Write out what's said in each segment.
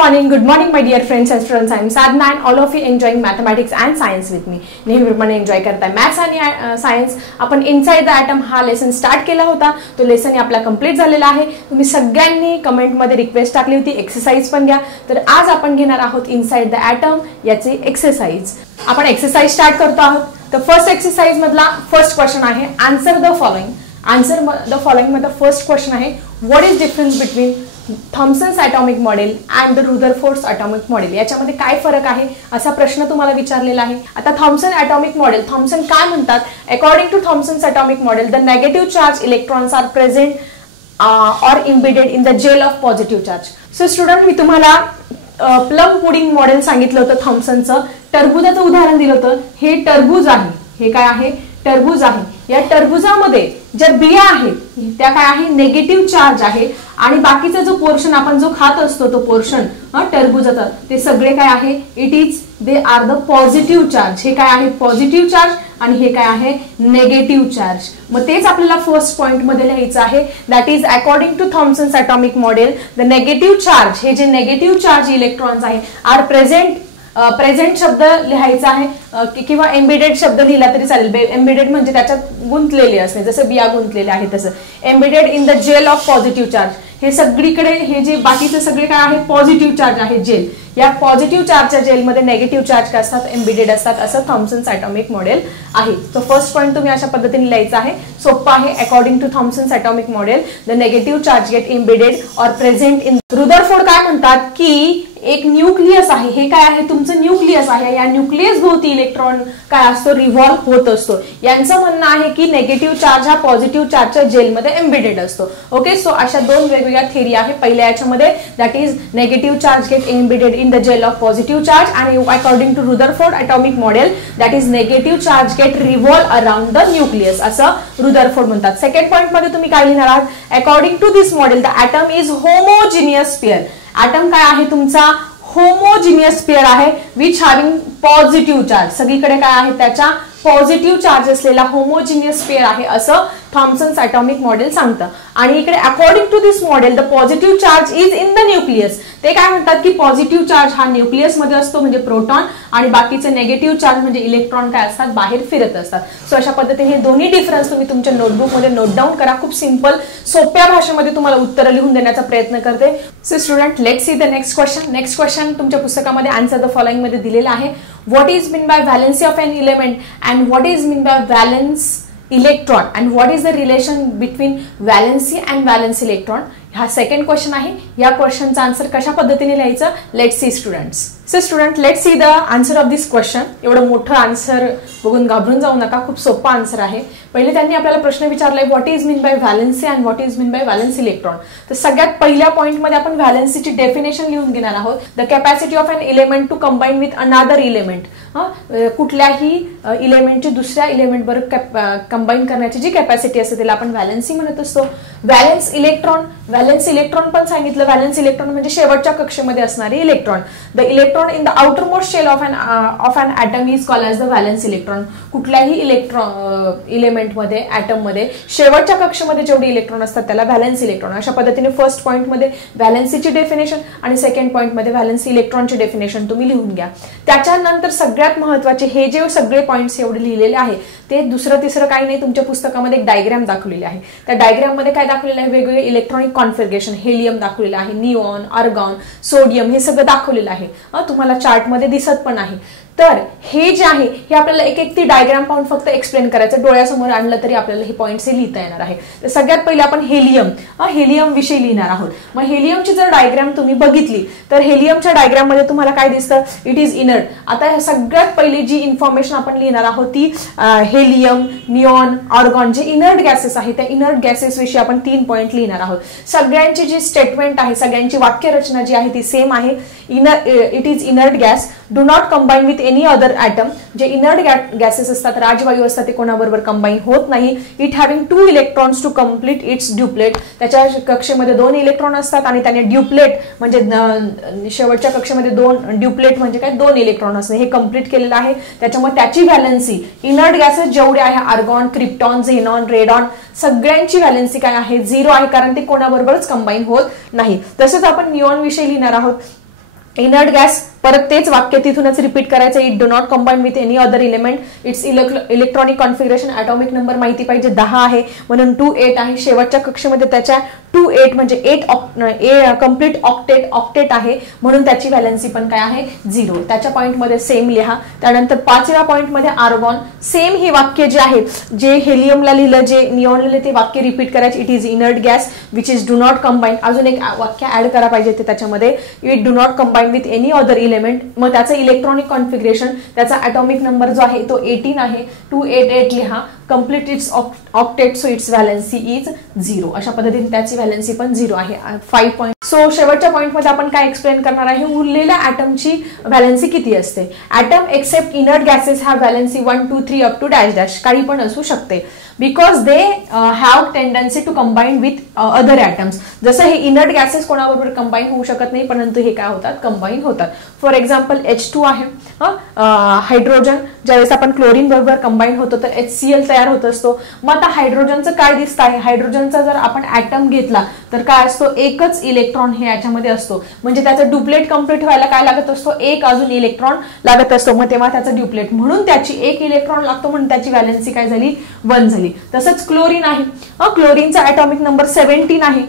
good morning, my dear friends and students. I am Sadhna and all of you enjoying mathematics and science with me. नेहमीप्रमाणे enjoy करताय maths आणि science. आपण inside the item हा lesson start केला होता. तो lesson आपला complete झालेला आहे. तुम्ही सगळ्यांनी कमेंट मध्ये रिक्वेस्ट टाकली होती एक्सरसाइज पण घ्या. तर आज आपण घेणार आहोत इनसाइड द ॲटम याची एक्सरसाइज. आपण एक्सरसाइज स्टार्ट करतो आहोत. तर फर्स्ट एक्सरसाइज मधला फर्स्ट क्वेश्चन आहे answer the following. Answer the following मध्ये फर्स्ट क्वेश्चन आहे what is difference between Thomson's atomic model and the Rutherford atomic model. याच्यामध्ये काय फरक आहे असा प्रश्न तुम्हाला विचारलेला आहे. आता थॉम्सन ॲटॉमिक मॉडेल, थॉम्सन काय म्हणतात, according to Thomson's atomic model the negative charge electrons are present or embedded in the gel of positive charge. So student, मी तुम्हाला प्लम पुडिंग मॉडेल सांगितलं होतं थॉम्सनचं. टरबुजाचं उदाहरण दिलं होतं. हे टरबूज आहे, हे काय आहे, टरबूज आहे. या टरबुजामध्ये ज्या बिया आहेत त्या काय आहे, नेगेटिव्ह चार्ज आहे आणि बाकीचा जो पोर्शन आपण जो खात असतो तो पोर्शन टरबुजाचा ते सगळे काय आहे, it is they are the positive charge. हे काय आहे, पॉझिटिव्ह चार्ज आणि हे काय आहे, नेगेटिव्ह चार्ज. मग तेच आपल्याला फर्स्ट पॉइंट मध्ये लिहायचं आहे. That is according to Thomson's atomic model the negative charge, हे जे नेगेटिव्ह चार्ज इलेक्ट्रॉन्स आहे आर प्रेझेंट. प्रेझेंट शब्द लिहायचा आहे किंवा एम्बेडेड शब्द लिहिला तरी चालेल. एम्बेडेड म्हणजे त्याच्यात गुंतलेले असणे, जसं बिया गुंतलेले आहे तसं. Embedded in the gel of positive charge. हे सगळीकडे हे जे बाकीचे सगळे काय आहे, पॉझिटिव्ह चार्ज आहे जेल. या पॉझिटिव्ह चार्जच्या जेलमध्ये नेगेटिव्ह चार्ज काय असतात, एम्बेडेड असतात. असं थॉम्सन्स ॲटॉमिक मॉडेल आहे. तो फर्स्ट पॉईंट तुम्ही अशा पद्धतीने लिहायचा आहे. सोपं आहे. According to Thomson's atomic model the negative charge get embedded or present in. Rutherford काय म्हणतात की एक न्यूक्लियस आहे, हे काय आहे, तुमचं न्यूक्लियस आहे. या न्यूक्लियस भोवती इलेक्ट्रॉन काय असतो, रिव्हॉल्व होत असतो. यांचं म्हणणं आहे की नेगेटिव्ह चार्ज हा पॉझिटिव्ह चार्जच्या जेलमध्ये एम्बेडेड असतो. ओके, सो अशा दोन वेगवेगळ्या थिअरी आहे. पहिल्या याच्यामध्ये that is negative charge get embedded in the gel of positive charge आणि according to Rutherford atomic model that is negative charge get revolve around the nucleus, असं रुदरफोर्ड म्हणतात. सेकंड पॉईंट मध्ये तुम्ही काय लिहिणार आहात, according to this model the atom is homogeneous pair. Atom काय आहे तुमचा, होमोजिनियस पेअर आहे विच हॅव्हिंग पॉझिटिव्ह चार्ज. सगळीकडे काय आहे, त्याच्या पॉझिटिव्ह चार्ज असलेला होमोजिनियस पेअर आहे असं थॉम्सन्स ॲटॉमिक मॉडेल सांगतं. आणि इकडे according to this model the positive charge is in the nucleus. ते काय म्हणतात की पॉझिटिव्ह चार्ज हा न्यूक्लियस मध्ये असतो म्हणजे प्रोटॉन आणि बाकीचे नेगेटिव्ह चार्ज म्हणजे इलेक्ट्रॉन काय असतात, बाहेर फिरत असतात. सो अशा पद्धतीने हे दोन्ही डिफरन्स तुम्ही तुमच्या नोटबुक मध्ये नोट डाऊन करा. खूप सिंपल सोप्या भाषेमध्ये तुम्हाला उत्तर लिहून देण्याचा प्रयत्न करते. So student, let's see the next question. Next question तुमच्या पुस्तकामध्ये आन्सर द फॉलोइंग मध्ये दिलेला आहे. What is mean by valency of an element and what is mean by valence electron and what is the relation between valency and valence electron. हा second question आहे. या क्वेश्चनचा answer कशा पद्धतीने लिहायचं, let's see students. So student, let's see the answer of this question. एवढं मोठं answer बघून घाबरून जाऊ नका, खूप सोपा आन्सर आहे. पहिले त्यांनी आपल्याला प्रश्न विचारलाय what is mean by valency and what is mean by valence electron. तर सगळ्यात पहिल्या पॉईंटमध्ये आपण व्हॅलेन्सीची डेफिनेशन लिहून घेणार आहोत. The capacity of an element to combine with another element. कुठल्याही इलेमेंटची दुसऱ्या इलेमेंट बरोबर कंबाईन करण्याची जी कॅपॅसिटी असते त्याला आपण व्हॅलेन्सी म्हणत असतो. व्हॅलेन्स इलेक्ट्रॉन, व्हॅलेन्स इलेक्ट्रॉन पण सांगितलं. व्हॅलेन्स इलेक्ट्रॉन म्हणजे शेवटच्या कक्षेमध्ये असणारे electron. The electron in the outermost shell of an atom is called as the valence electron. कुठल्याही इलेमेंट मध्ये, ॲटम मध्ये शेवटच्या कक्षेमध्ये जेवढे इलेक्ट्रॉन असतात त्याला व्हॅलेन्स इलेक्ट्रॉन. अशा पद्धतीने फर्स्ट पॉईंट मध्ये व्हॅलेन्सीची डेफिनेशन आणि सेकंड पॉईंट मध्ये व्हॅलेन्स इलेक्ट्रॉनची डेफिनेशन तुम्ही लिहून घ्या. त्याच्यानंतर सगळ्यात महत्वाचे हे जे सगळे पॉईंट्स एवढे लिहिलेले आहे ते दुसरं तिसरं काही नाही, तुमच्या पुस्तकामध्ये एक डायग्राम दाखवलेली आहे. त्या डायग्राम मध्ये काय दाखवलेलं आहे, वेगवेगळे इलेक्ट्रॉनिक कॉन्फिगरेशन, हेलियम दाखवलेलं आहे, निऑन, आर्गॉन, सोडियम हे सगळं दाखवलेलं आहे. तुम्हाला चार्टमध्ये दिसत पण आहे. तर हे जे आहे हे आपल्याला एक एक ती डायग्राम पाहून फक्त एक्सप्लेन करायचं. डोळ्यासमोर आणलं तरी आपल्याला हे पॉईंट्स हे लिहिता येणार आहे. तर सगळ्यात पहिले आपण हेलियम विषयी लिहिणार आहोत. मग हेलियमची जर डायग्राम तुम्ही बघितली तर हेलियमच्या डायग्राम मध्ये तुम्हाला काय दिसतं, इट इज इनर्ट. आता सगळ्यात पहिली जी इन्फॉर्मेशन आपण लिहिणार आहोत ती हेलियम, निऑन, आर्गॉन जे इनर्ट गॅसेस आहेत त्या इनर्ट गॅसेस विषयी आपण 3 पॉईंट लिहिणार आहोत. सगळ्यांची जी स्टेटमेंट आहे, सगळ्यांची वाक्यरचना जी आहे ती सेम आहे. It is inert gas, do not combine with any other atom. जे इनर्ट गॅसेस असतात, राजवायू असतात, ते कोणाबरोबर कंबाईन होत नाही. It having 2 electrons to complete its duplet. त्याच्या कक्षेमध्ये 2 इलेक्ट्रॉन असतात आणि त्याने ड्युप्लेट म्हणजे शेवटच्या कक्षेमध्ये 2 ड्युप्लेट म्हणजे काय 2 इलेक्ट्रॉन असणे हे कम्प्लीट केलेलं आहे. त्याच्यामुळे त्याची व्हॅलेन्सी इनर्ट गॅसेस जेवढे आहे आर्गॉन, क्रिप्टॉन, झेनॉन, रेडॉन सगळ्यांची व्हॅलेन्सी काय आहे, 0 आहे, कारण ते कोणाबरोबरच कंबाईन होत नाही. तसंच आपण निऑन विषयी लिहिणार आहोत. इनर्ट गॅस, परत तेच वाक्य तिथूनच रिपीट करायचं. It do not combine with any other element. It's electronic configuration, atomic number माहिती पाहिजे 10 आहे म्हणून 28 आहे. शेवटच्या कक्षेमध्ये त्याच्या 28 म्हणजे 8 कम्प्लीट ऑक्टेट आहे म्हणून त्याची व्हॅलेन्सी पण काय आहे 0. त्याच्या पॉईंटमध्ये सेम लिहा. त्यानंतर 5व्या पॉईंटमध्ये आर्गॉन, सेम ही वाक्य जे आहे, जे हेलियमला लिहिलं, जे निऑनला लिहिलं ते वाक्य रिपीट करायचे. It is inert gas which is do not combine. अजून एक वाक्य ऍड करा पाहिजे ते त्याच्यामध्ये, it do not combine with any other element. मग त्याचं इलेक्ट्रॉनिक कॉन्फिगरेशन, त्याचा ॲटॉमिक नंबर जो आहे तो 18 आहे. 288 लिहा. Complete it's octet so it's valency is 0. अशा पद्धतीने त्याची व्हॅलेन्सी पण 0 आहे. 5 पॉईंट. सो शेवटच्या पॉईंटमध्ये आपण काय एक्सप्लेन करणार आहे, उरलेल्या ॲटमची व्हॅलेन्सी किती असते. Atom except inert gases have valency 1 2 3 up to dash dash, काही पण असू शकते. Because they have tendency to combine with other atoms. जसं हे इनर्ट गॅसेस कोणाबरोबर कंबाईन होऊ शकत नाही, परंतु हे काय होतात कंबाईन होतात. फॉर एक्झाम्पल H2 आहे, हायड्रोजन ज्यावेळेस आपण क्लोरीन बरोबर कंबाईन होतो तर HCl तयार होत असतो. मग आता हायड्रोजनचं काय दिसत आहे, हायड्रोजनचा जर आपण ॲटम घेतला तर काय असतो, एकच इलेक्ट्रॉन हे याच्यामध्ये असतो. म्हणजे त्याचं ड्युप्लेट कम्प्लीट व्हायला काय लागत असतो, एक अजून इलेक्ट्रॉन लागत असतो. मग तेव्हा त्याचं ड्युप्लेट म्हणून त्याची एक इलेक्ट्रॉन लागतो म्हणून त्याची व्हॅलेन्सी काय झाली 1 झाली. तसंच क्लोरीन आहे, क्लोरीनचा ॲटॉमिक नंबर 17 आहे.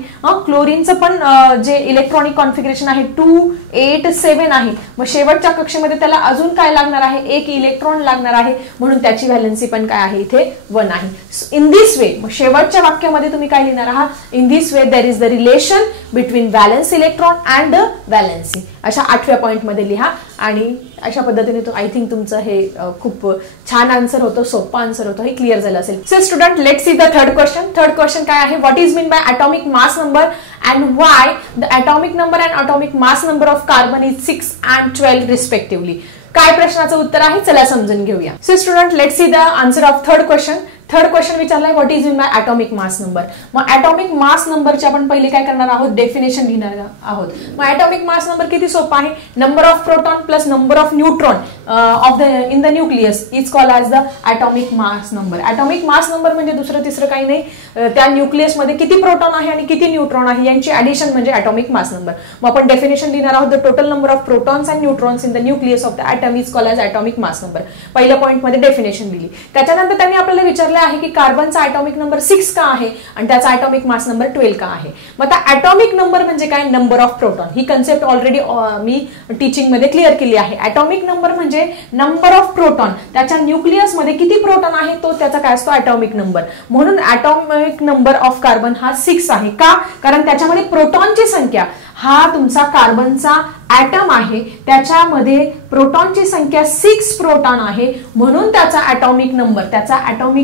क्लोरीनचं पण जे इलेक्ट्रॉनिक कॉन्फिगरेशन आहे 287 आहे. मग शेवटच्या कक्षेमध्ये त्याला अजून काय लागणार आहे, एक इलेक्ट्रॉन लागणार आहे म्हणून त्याची व्हॅलेन्सी पण काय आहे इथे 1 आहे. इन दिस वे, मग शेवटच्या वाक्यामध्ये तुम्ही काय लिहिणार आहात, in this way there is the relation between valence electron and valency. अशा 8व्या पॉईंटमध्ये लिहा. आणि अशा पद्धतीने तो आय थिंक तुमचं हे खूप छान आन्सर होतं, सोपं आन्सर होतं, हे क्लिअर झालं असेल. So student, let's see the third question. Third question काय आहे, what is mean bye atomic mass number and why the atomic number and atomic mass number of carbon is 6 and 12 respectively. काय प्रश्नाचं उत्तर आहे चला समजून घेऊया. So student, let's see the answer of third question. Third question विचारलाय what is in by atomic mass number. मग atomic mass नंबरचे आपण पहिले काय करणार आहोत, डेफिनेशन लिहिणार आहोत. मग ॲटॉमिक मास नंबर किती सोपा आहे, number of proton plus number of neutron of the in the nucleus is called as the atomic mass number. Atomic mass number म्हणजे दुसरं तिसरं काही नाही, त्या न्यूक्लियसमध्ये किती प्रोटॉन आहे आणि किती न्यूट्रॉन आहे यांची ऍडिशन म्हणजे ॲटॉमिक मास नंबर. मग आपण डेफिनेशन लिहिणार आहोत, the total number of protons and neutrons in the nucleus of the atom is called as atomic mass number. पहिल्या पॉईंटमध्ये डेफिनेशन लिहिली. त्याच्यानंतर त्यांनी आपल्याला विचारले आहे की कार्बनचा ॲटॉमिक नंबर 6 का आहे आणि त्याचा ॲटॉमिक मास नंबर 12 का आहे. मग आता ॲटॉमिक नंबर म्हणजे काय, number of proton. He concept already me teaching मध्ये क्लिअर केली आहे. ॲटॉमिक नंबर म्हणजे नंबर ऑफ प्रोटॉन, त्याच्या न्यूक्लियस मध्ये किती प्रोटॉन आहे तो त्याचा काय असतो ॲटॉमिक नंबर. म्हणून ॲटॉमिक नंबर ऑफ कार्बन हा 6 आहे. का, कारण त्याच्यामध्ये प्रोटॉनची संख्या, हा तुमचा कार्बनचा ॲटम आहे त्याच्यामध्ये प्रोटॉनची संख्या 6 प्रोटॉन आहे म्हणून त्याचा ॲटॉमिक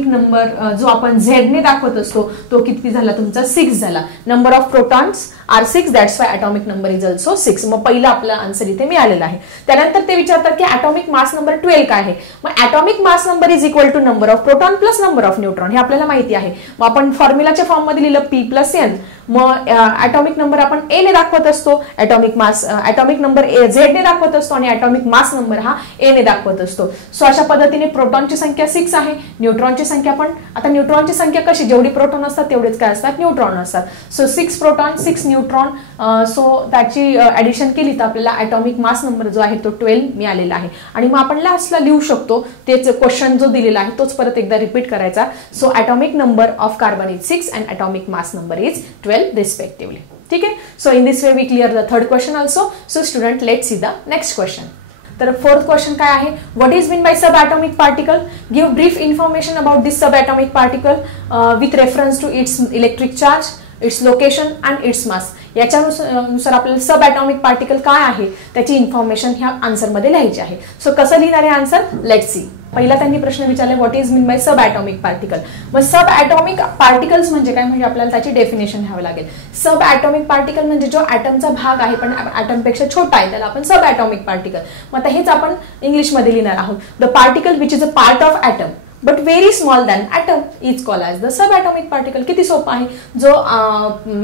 नंबर जो आपण झेडने दाखवत असतो तो किती झाला तुमचा 6 झाला. Number of protons are 6, that's why atomic number is also 6. मग पहिला आपला आन्सर इथे मिळालेला आहे. त्यानंतर ते विचारतात की ॲटॉमिक मास नंबर 12 काय आहे. मग atomic mass number is equal to number of proton plus number of neutron, हे आपल्याला माहिती आहे. मग आपण फॉर्म्युलाच्या फॉर्म मध्ये लिहिलं P+N. मग ॲटॉमिक नंबर आपण A ने दाखवत असतो, ॲटॉमिक नंबर Z ने दाखवत असतो आणि ॲटॉमिक मास नंबर हा A ने दाखवत असतो. सो अशा पद्धतीने प्रोटॉनची संख्या 6 आहे, न्यूट्रॉनची संख्या पण, आता न्यूट्रॉनची संख्या कशी, जेवढी प्रोटॉन असतात तेवढेच काय असतात न्यूट्रॉन असतात. So 6 proton 6 neutron. सो त्याची ऍडिशन केली तर आपल्याला ॲटॉमिक मास नंबर जो आहे तो 12 मिळालेला आहे. आणि मग आपण लास्टला लिहू शकतो तेच क्वेश्चन जो दिलेला आहे तोच परत एकदा रिपीट करायचा. So atomic number of carbon is 6 and atomic mass number is 12 respectively. ठीक आहे. So in this way we clear the third question also. So student, let's see the next question. तर फोर्थ क्वेश्चन काय आहे, what is mean by sub atomic particle. Give brief information about this sub atomic particle with reference to its electric charge, its location and its mass. याच्यानुसार आपल्याला सब atomic particle काय आहे त्याची information ह्या आन्सरमध्ये लिहायची आहे. सो कसं लिहिणार आहे आन्सर, लेट्स सी. पहिला त्यांनी प्रश्न विचारले what is mean by sub atomic particle. मग सब ॲटॉमिक पार्टिकल्स म्हणजे काय, म्हणजे आपल्याला त्याची डेफिनेशन घ्यावं लागेल. सब ॲटॉमिक पार्टिकल म्हणजे जो ॲटमचा भाग आहे पण ॲटमपेक्षा छोटा आहे त्याला आपण सब ॲटॉमिक पार्टिकल. मग आता हेच आपण इंग्लिशमध्ये लिहिणार आहोत. The particle which is a part of atom but very small than atom is called as the sub atomic particle. किती सोपा आहे, जो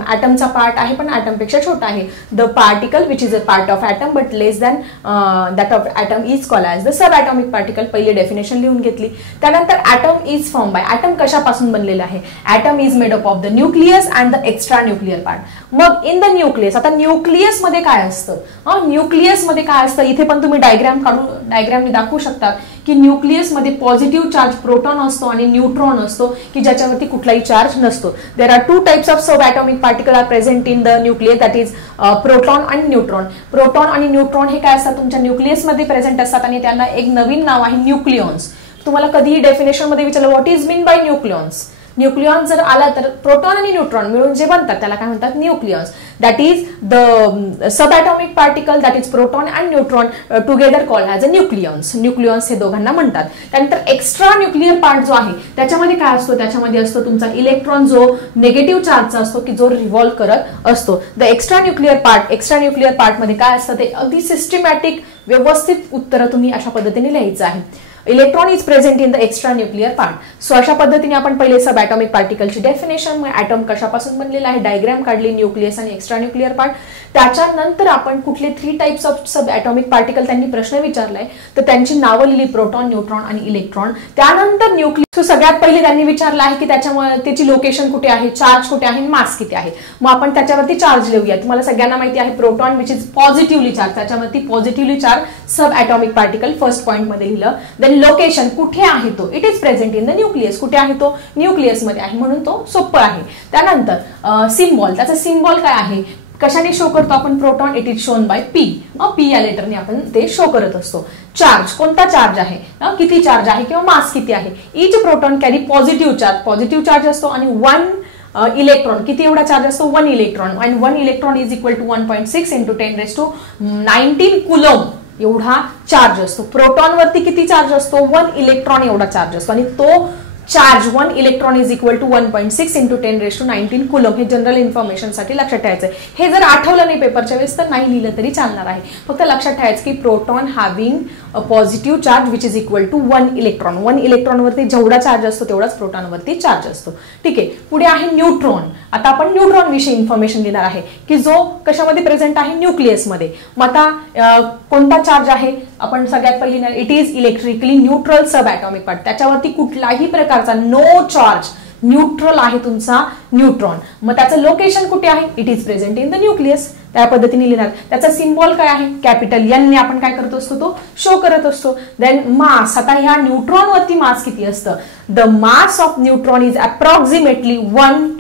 ॲटमचा पार्ट आहे पण ॲटमपेक्षा छोटा आहे. The particle which is a part of atom but less than that of atom is called as the sub atomic particle. पहिली डेफिनेशन लिहून घेतली. त्यानंतर atom is form by, atom कशापासून बनलेला आहे, atom is made up of the nucleus and the extra nuclear part. मग in the nucleus, आता nucleus मध्ये काय असतं, न्यूक्लियस मध्ये काय असतं, इथे पण तुम्ही डायग्राम दाखवू शकता की न्यूक्लियस मध्ये पॉझिटिव्ह चार्ज प्रोटॉन असतो आणि न्यूट्रॉन असतो की ज्याच्यावरती कुठलाही चार्ज नसतो. There are two types of sub atomic particle are present in the nucleus, that is proton आणि न्यूट्रॉन. प्रोटॉन आणि न्यूट्रॉन हे काय असतात, तुमच्या न्यूक्लियसमध्ये प्रेझेंट असतात आणि त्यांना एक नवीन नाव आहे न्यूक्लियॉन्स. तुम्हाला कधीही डेफिनेशन मध्ये विचारलं what is mean bye nucleons, nucleon जर आला तर प्रोटॉन आणि न्यूट्रॉन मिळून जे बनतात त्याला काय म्हणतात, nucleons. That is the sub atomic particle that is proton and neutron together called as a nucleons. Nucleons हे दोघांना म्हणतात. त्यानंतर एक्स्ट्रा न्यूक्लियर पार्ट जो आहे त्याच्यामध्ये काय असतो, त्याच्यामध्ये असतो तुमचा इलेक्ट्रॉन जो निगेटिव्ह चार्जचा असतो की जो रिव्हॉल्व करत असतो. द एक्स्ट्रा न्यूक्लियर पार्ट मध्ये काय असतं ते अगदी सिस्टमॅटिक व्यवस्थित उत्तर तुम्ही अशा पद्धतीने लिहायचं आहे. Electron is present in the extra nuclear part. So अशा पद्धतीने आपण पहिले सब ॲटॉमिक पार्टिकलची डेफिनेशन, ॲटम कशापासून बनलेला आहे, डायग्राम काढली, न्यूक्लियस आणि एक्स्ट्रा न्यूक्लियर पार्ट. त्याच्यानंतर आपण कुठले 3 types of sub atomic particle त्यांनी प्रश्न विचारलाय तर त्यांची नावं लिहिली, प्रोटॉन, न्यूट्रॉन आणि इलेक्ट्रॉन. त्यानंतर न्यूक्लियस. सो सगळ्यात पहिले त्यांनी विचारलं आहे की त्याच्यामुळे त्याची लोकेशन कुठे आहे, चार्ज कुठे आहे, मास किती आहे. मग आपण त्याच्यावरती चार्ज लिहूया. तुम्हाला सगळ्यांना माहिती आहे proton which is positively charge, त्याच्यावरती पॉझिटिव्हली चार्ज सब ॲटॉमिक पार्टिकल फर्स्ट पॉइंट मध्ये लिहिलं. देन लोकेशन कुठे आहे तो, it is present in the nucleus, कुठे आहे तो, न्यूक्लियस मध्ये आहे म्हणून तो सोपं आहे. त्यानंतर सिम्बॉल, त्याचा सिम्बॉल काय आहे, कशाने शो करतो आपण, proton, it is shown by P. P या लेटरने आपण ते शो करत असतो. चार्ज, कोणता चार्ज आहे, किती चार्ज आहे किंवा मास किती आहे. Each proton carry positive charge असतो आणि 1 इलेक्ट्रॉन, किती एवढा चार्ज असतो, 1 electron. And 1 electron is equal to 1.6 into 10⁻19 coulomb एवढा चार्ज असतो. प्रोटॉन वरती किती चार्ज असतो, 1 इलेक्ट्रॉन एवढा चार्ज असतो आणि तो charge 1 electron is equal to 1.6 into 10⁻19 coulomb. हे जनरल इन्फॉर्मेशन साठी लक्षात ठेवायचं. हे जर आठवलं नाही पेपरच्या वेळेस तर नाही लिहिलं तरी चालणार आहे. फक्त लक्षात ठेवायचं की proton having a positive charge which is equal to 1 electron. 1 electron वरती जेवढा चार्ज असतो तेवढाच प्रोटॉन वरती चार्ज असतो. ठीक आहे. पुढे आहे न्यूट्रॉन. आता आपण न्यूट्रॉन विषयी इन्फॉर्मेशन देणार आहे की जो कशामध्ये प्रेझेंट आहे, न्यूक्लियसमध्ये. मग आता कोणता चार्ज आहे, आपण सगळ्यात पहिली, it is electrically neutral sub atomic part. त्याच्यावरती कुठलाही प्रकारचा नो चार्ज, न्यूट्रल आहे तुमचा न्यूट्रॉन. मग त्याचं लोकेशन कुठे आहे, it is present in the nucleus. त्या पद्धतीने लिहिणार. त्याचा सिम्बॉल काय आहे, कॅपिटल एन ने आपण काय करत असतो, तो शो करत असतो. देन मास, आता ह्या न्यूट्रॉन वरती मास किती असतं, the mass of neutron is approximately 1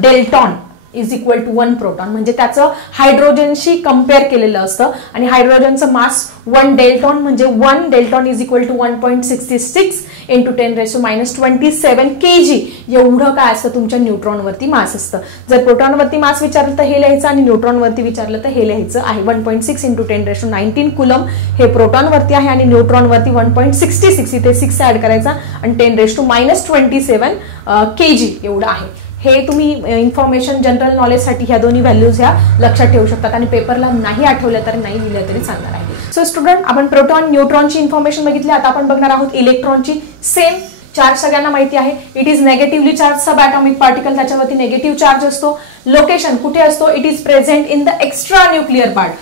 dalton is equal to 1 proton. म्हणजे त्याचं हायड्रोजनशी कम्पेअर केलेलं असतं आणि हायड्रोजनचं मास 1 डेल्टॉन म्हणजे 1 dalton is equal to 1.66 into 10⁻27 kg एवढं काय असतं तुमच्या न्यूट्रॉन वरती मास असतं. जर प्रोटॉन वरती मास विचारलं तर हे लिहायचं आणि न्यूट्रॉन वरती विचारलं तर हे लिहायचं आहे. 1.6 इंटू 10⁻19 कुलम हे प्रोटॉन वरती आहे आणि न्यूट्रॉन वरती 1.66, इथे 6 ऍड करायचा आणि 10⁻27 kg एवढं आहे. हे तुम्ही इन्फॉर्मेशन जनरल नॉलेज साठी ह्या दोन्ही व्हॅल्यूज ह्या लक्षात ठेवू शकतात आणि पेपरला नाही आठवलं तर नाही लिहिलं तरी चालणार आहे. सो स्टुडंट, आपण प्रोटॉन न्यूट्रॉनची इन्फॉर्मेशन बघितली. आता आपण बघणार आहोत इलेक्ट्रॉनची. सेम चार्ज सगळ्यांना माहिती आहे, it is negatively charge sub atomic particle, त्याच्यावरती नेगेटिव्ह चार्ज असतो. लोकेशन कुठे असतो, it is present in the extra nuclear part.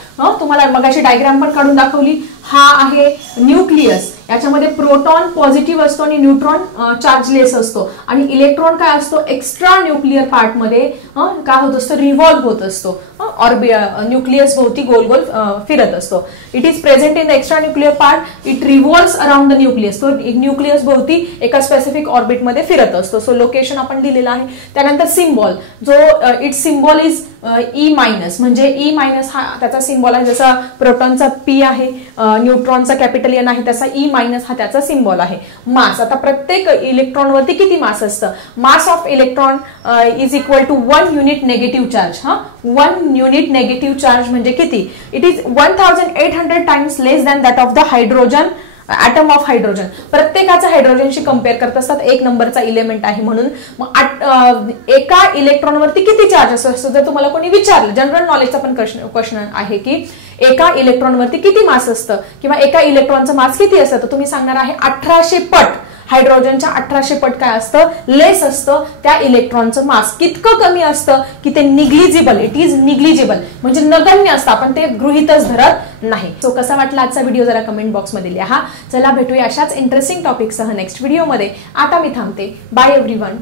तुम्हाला मगाशी डायग्राम पण काढून दाखवली. हा आहे न्यूक्लियस, याच्यामध्ये प्रोटॉन पॉझिटिव्ह असतो आणि न्यूट्रॉन चार्जलेस असतो आणि इलेक्ट्रॉन काय असतो, एक्स्ट्रा न्यूक्लियर पार्ट मध्ये काय होत असतो, रिव्हॉल्व होत असतो. न्यूक्लियस भोवती गोल गोल फिरत असतो. It is present in the extra nuclear part, it revolves around the nucleus. तो न्यूक्लियस भोवती एका स्पेसिफिक ऑर्बिटमध्ये फिरत असतो. सो लोकेशन आपण दिलेलं आहे. त्यानंतर सिम्बॉल, जो it symbol is e minus, म्हणजे ई मायनस हा त्याचा सिम्बॉल आहे. जसा प्रोटॉनचा पी आहे, न्यूट्रॉनचा कॅपिटल एन आहे, त्याचा ई मायनस हा त्याचा सिम्बॉल आहे. मास, आता प्रत्येक इलेक्ट्रॉनवरती किती मास असतं, mass of electron is equal to 1 unit negative charge. 1 unit negative charge म्हणजे किती, it is 1800 times less than that of the hydrogen, atom of hydrogen. प्रत्येकाचा हायड्रोजनशी कम्पेअर करत असतात, 1 नंबरचा इलेमेंट आहे म्हणून. मग एका इलेक्ट्रॉनवरती किती चार्ज असतो जर तुम्हाला कोणी विचारलं, जनरल नॉलेजचा पण क्वेश्चन आहे की एका इलेक्ट्रॉनवरती किती मास असतं किंवा एका इलेक्ट्रॉनचं मास किती असतं, तर तुम्ही सांगणार आहे 1800 पट. हायड्रोजनच्या 1800 पट काय असतं, लेस असतं. त्या इलेक्ट्रॉनचं मास कितकं कमी असतं की ते निग्लिजिबल, इट इज निग्लिजिबल म्हणजे नगण्य असतं, आपण ते गृहीतच धरत नाही. सो कसा वाटला आजचा व्हिडिओ जरा कमेंट बॉक्समध्ये लिहा. चला भेटूया अशाच इंटरेस्टिंग टॉपिकसह नेक्स्ट व्हिडिओमध्ये. आता मी थांबते. Bye everyone.